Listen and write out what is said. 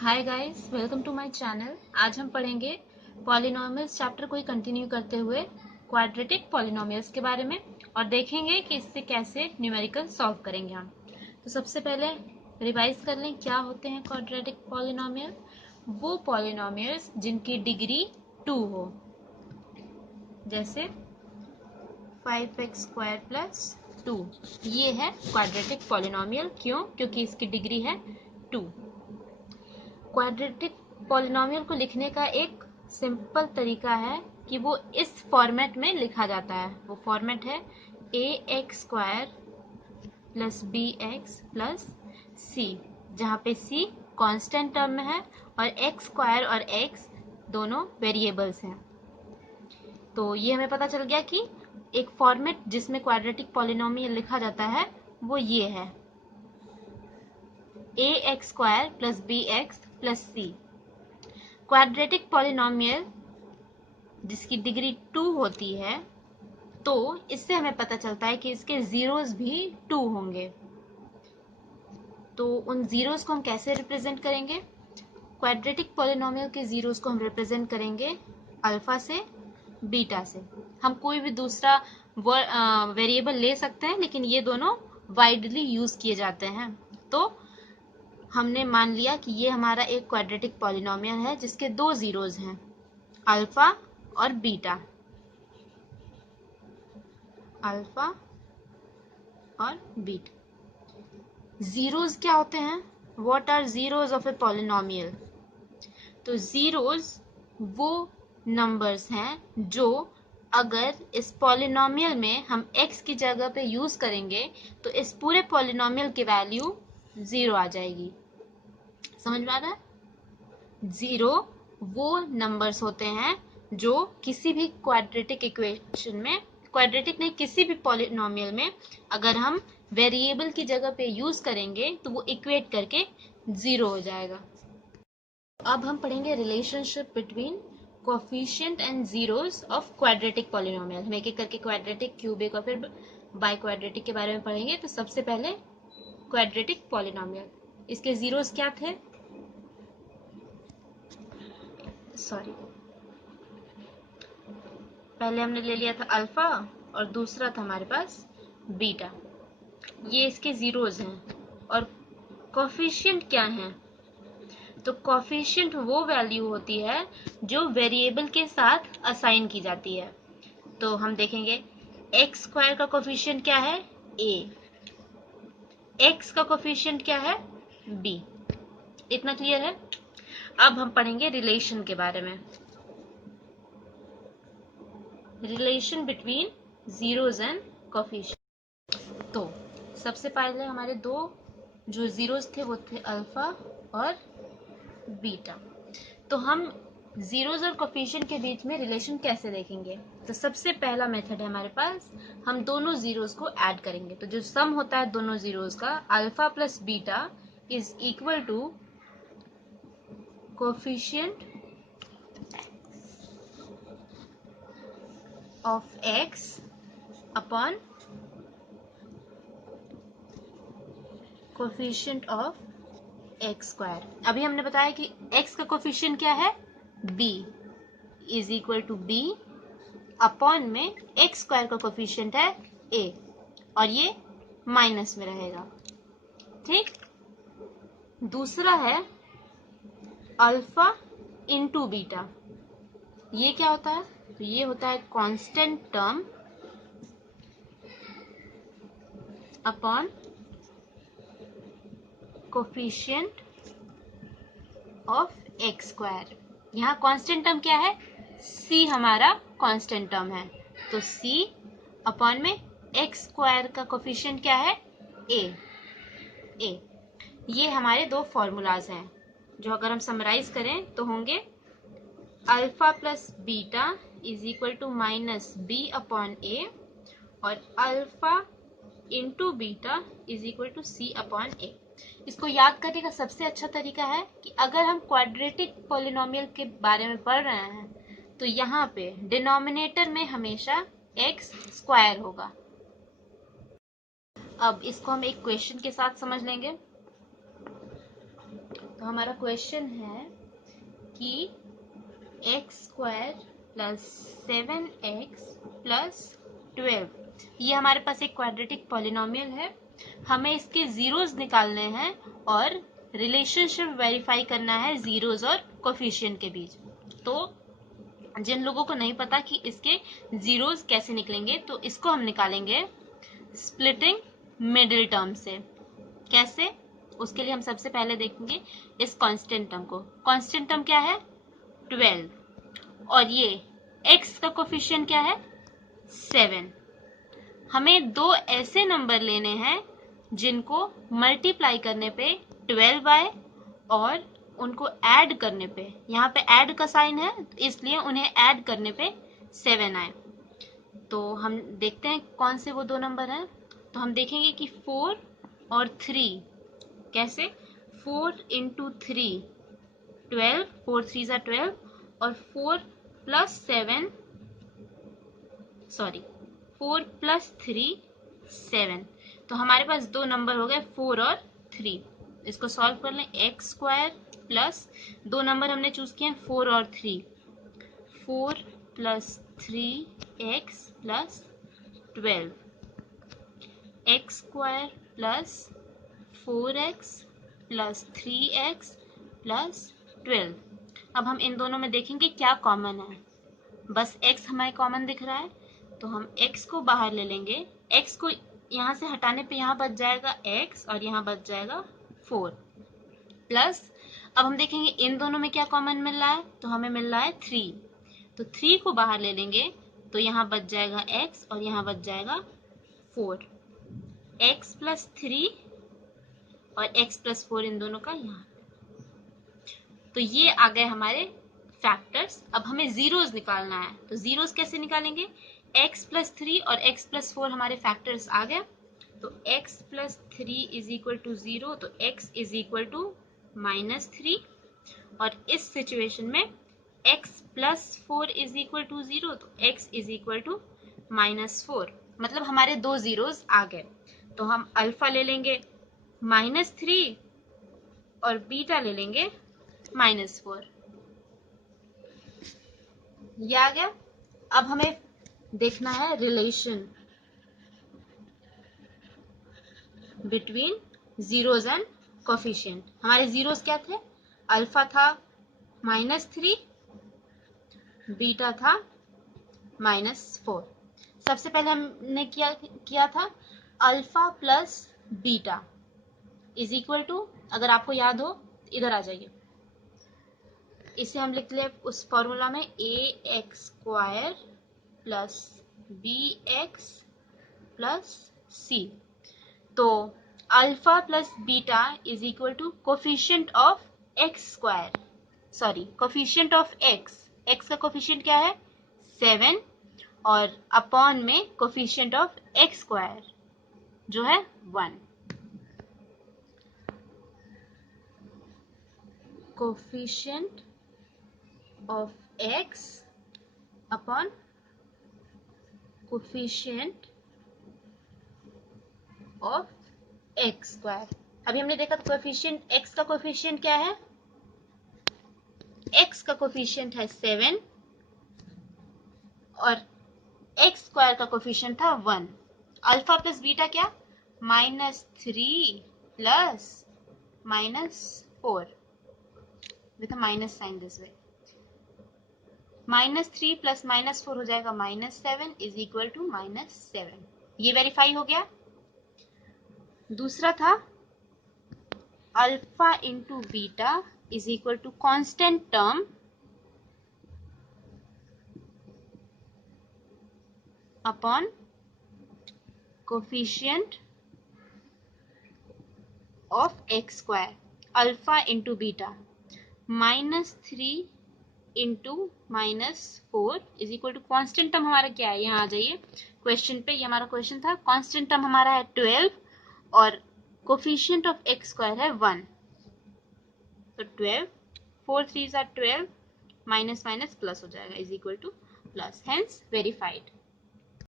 Hi guys, welcome to my channel. आज हम पढ़ेंगे पॉलिनॉमियल्स चैप्टर को ही कंटिन्यू करते हुए क्वाड्रेटिक पॉलिनॉमियल्स के बारे में और देखेंगे कि इससे कैसे न्यूमेरिकल सॉल्व करेंगे हम। तो सबसे पहले रिवाइज कर लें क्या होते हैं क्वाड्रेटिक पॉलिनॉमियल। वो पॉलिनॉमियल्स जिनकी डिग्री 2 हो, जैसे 5x² प्लस 2, ये है क्वाड्रेटिक पॉलिनॉमियल। क्यों? क्योंकि इसकी डिग्री है 2। क्वाड्रेटिक पॉलिनॉमियल को लिखने का एक सिंपल तरीका है कि वो इस फॉर्मेट में लिखा जाता है। वो फॉर्मेट है ax² plus bx plus c, जहाँ पे c कांस्टेंट टर्म में है और x² और x दोनों वेरिएबल्स हैं। तो ये हमें पता चल गया कि एक फॉर्मेट जिसमें क्वाड्रेटिक पॉलिनॉमियल लिखा जाता है वो ये है ax² plus bx plus c। Quadratic polynomial जिसकी डिग्री 2 होती है, तो इससे हमें पता चलता है कि इसके जीरोस भी 2 होंगे। तो उन जीरोस को हम कैसे रिप्रेजेंट करेंगे? क्वाड्रेटिक पॉलिनॉमियल के जीरोस को हम रिप्रेजेंट करेंगे अल्फा से, बीटा से। हम कोई भी दूसरा वेरिएबल ले सकते हैं, लेकिन ये दोनों वाइडली यूज किए जाते हैं। तो हमने मान लिया कि ये हमारा एक क्वाड्रेटिक पॉलिनॉमियल है जिसके दो जीरोस हैं, अल्फा और बीटा। अल्फा और बीटा। जीरोस क्या होते हैं? What are zeros of a polynomial? तो जीरोस वो नंबर्स हैं जो अगर इस पॉलिनॉमियल में हम x की जगह पे यूज करेंगे तो इस पूरे पॉलिनॉमियल की वैल्यू 0 आ जाएगी। समझ में आ रहा है? जीरो वो नंबर्स होते हैं जो किसी भी क्वाड्रेटिक इक्वेशन में, क्वाड्रेटिक नहीं, किसी भी पॉलिनॉमियल में अगर हम वेरिएबल की जगह पे यूज करेंगे तो वो इक्वेट करके 0 हो जाएगा। अब हम पढ़ेंगे relationship between coefficient and zeros of quadratic polynomial. हम एक एक करके क्वाड्रेटिक, क्यूबिक और फिर बाई क्वाड्रेटिक के बारे में पढ़ेंगे। तो सबसे पहले क्वाड्रेटिक पॉलिनॉमियल, इसके जीरोस क्या थे? सॉरी, पहले हमने ले लिया था अल्फा और दूसरा था हमारे पास बीटा। ये इसके जीरोस हैं। और कोफिशिएंट क्या है? तो कोफिशिएंट वो वैल्यू होती है जो वेरिएबल के साथ असाइन की जाती है। तो हम देखेंगे x² का कोफिशिएंट क्या है? a। x का कोफिशिएंट क्या है? b। इतना क्लियर है? अब हम पढ़ेंगे रिलेशन के बारे में। Relation between zeros and coefficient. तो सबसे पहले हमारे दो जो जीरोस थे वो थे अल्फा और बीटा। तो हम जीरोस और कोफिशिएंट के बीच में रिलेशन कैसे देखेंगे? तो सबसे पहला मेथड है हमारे पास, हम दोनों जीरोस को ऐड करेंगे। तो जो सम होता है दोनों जीरोस का, alpha plus beta is equal to coefficient of x upon coefficient of x²। अभी हमने बताया कि x का कोफिशिएंट क्या है? b is equal to b upon में x² का कोफिशिएंट है a, और ये माइनस में रहेगा। ठीक। दूसरा है अल्फा इंटू बीटा। ये क्या होता है? तो ये होता है constant term upon coefficient of x²। यहाँ कांस्टेंट टर्म क्या है? c हमारा कांस्टेंट टर्म है। तो c अपॉन में x² का कोफिशिएंट क्या है? a। ये हमारे दो फॉर्मूलाज हैं जो अगर हम समराइज करें तो होंगे alpha plus beta is equal to minus b upon a, और alpha into beta is equal to c upon a। इसको याद करने का सबसे अच्छा तरीका है कि अगर हम क्वाड्रेटिक पॉलिनॉमियल के बारे में पढ़ रहे हैं तो यहाँ पे डिनोमिनेटर में हमेशा x² होगा। अब इसको हम एक क्वेश्चन के साथ समझ लेंगे। तो हमारा क्वेश्चन है कि x square plus 7x plus 12, ये हमारे पास एक क्वाड्रेटिक पॉलिनोमियल है, हमें इसके जीरोस निकालने हैं और रिलेशनशिप वेरीफाई करना है जीरोस और कोफिशिएंट के बीच। तो जिन लोगों को नहीं पता कि इसके जीरोस कैसे निकलेंगे, तो इसको हम निकालेंगे स्प्लिटिंग मिडिल टर्म से। कैसे? उसके लिए हम सबसे पहले देखेंगे इस कांस्टेंट टर्म को। कांस्टेंट टर्म क्या है? 12, और ये x का कोफिशिएंट क्या है? 7। हमें दो ऐसे नंबर लेने हैं जिनको मल्टीप्लाई करने पे 12 आए और उनको ऐड करने पे, यहाँ पे ऐड का साइन है इसलिए उन्हें ऐड करने पे 7 आए। तो हम देखते हैं कौन से वो दो नंबर हैं। तो हम देखेंगे कि 4 और 3 कैसे? 4 इंटू 3 12, 4 3 ज़ा 12, और 4 प्लस 3 7। तो हमारे पास दो नंबर हो गए 4 और 3। इसको सॉल्व कर लें। एक्स स्क्वायर प्लस, दो नंबर हमने चूज किए 4 और 3, 4 plus 3x plus 12, x square plus 4x plus 3x plus 12। अब हम इन दोनों में देखेंगे क्या कॉमन है। बस x हमें कॉमन दिख रहा है तो हम x को बाहर ले लेंगे। x को यहाँ से हटाने पे यहाँ बच जाएगा x और यहाँ बच जाएगा 4 प्लस, अब हम देखेंगे इन दोनों में क्या कॉमन मिल रहा है, तो हमें मिल रहा है 3, तो 3 को बाहर ले लेंगे तो यहाँ बच जाएगा x और यहाँ बच जाएगा 4, x प्लस 3 और x प्लस 4 इन दोनों का यहाँ। तो ये आ गए हमारे फैक्टर्स। अब हमें जीरोस निकालना है, तो जीरोस कैसे निकालेंगे? x प्लस 3 और x प्लस 4 हमारे फैक्टर्स आ गए, तो x plus 3 is equal to 0, तो x इज इक्वल टू -3, और इस सिचुएशन में x plus 4 is equal to 0, तो x इज इक्वल टू -4, मतलब हमारे दो जीरोस आ गए। तो हम अल्फा ले लेंगे -3 और बीटा ले लेंगे -4, ये आ गया। अब हमें देखना है relation between zeros and coefficient. हमारे जीरोस क्या थे? अल्फा था -3, बीटा था -4। सबसे पहले हमने किया था alpha plus beta is equal to, अगर आपको याद हो इधर आ जाइए, इसे हम लिख ले उस फॉर्मूला में ax square plus bx plus c। तो alpha plus beta is equal to coefficient of X square, sorry coefficient of X का कोफिशिएंट क्या है? 7, और अपॉन में कोफिशिएंट ऑफ एक्स स्क्वायर जो है 1। Coefficient of x upon coefficient of X square. अभी हमने देखा तो कोफिशिएंट x का कोफिशिएंट क्या है? x का कोफिशिएंट है 7 और एक्स स्क्वायर का कोफिशिएंट था 1। अल्फा प्लस बीटा क्या? -3 plus -4 with a minus sign this way. -3 plus -4 हो जाएगा -7 इज इक्वल टू -7। ये वेरीफाई हो गया। दूसरा था alpha into beta is equal to constant term upon coefficient of X square. Alpha into beta -3 into -4 is equal to constant term हमारा क्या है? यहाँ आ जाइए क्वेश्चन पे, ये हमारा क्वेश्चन था। कॉन्स्टेंट टर्म हमारा है 12 और कोफिशिएंट ऑफ एक्स स्क्वायर है 1, तो 12, 4 3 12, माइनस माइनस प्लस हो जाएगा is equal two plus, hence verified.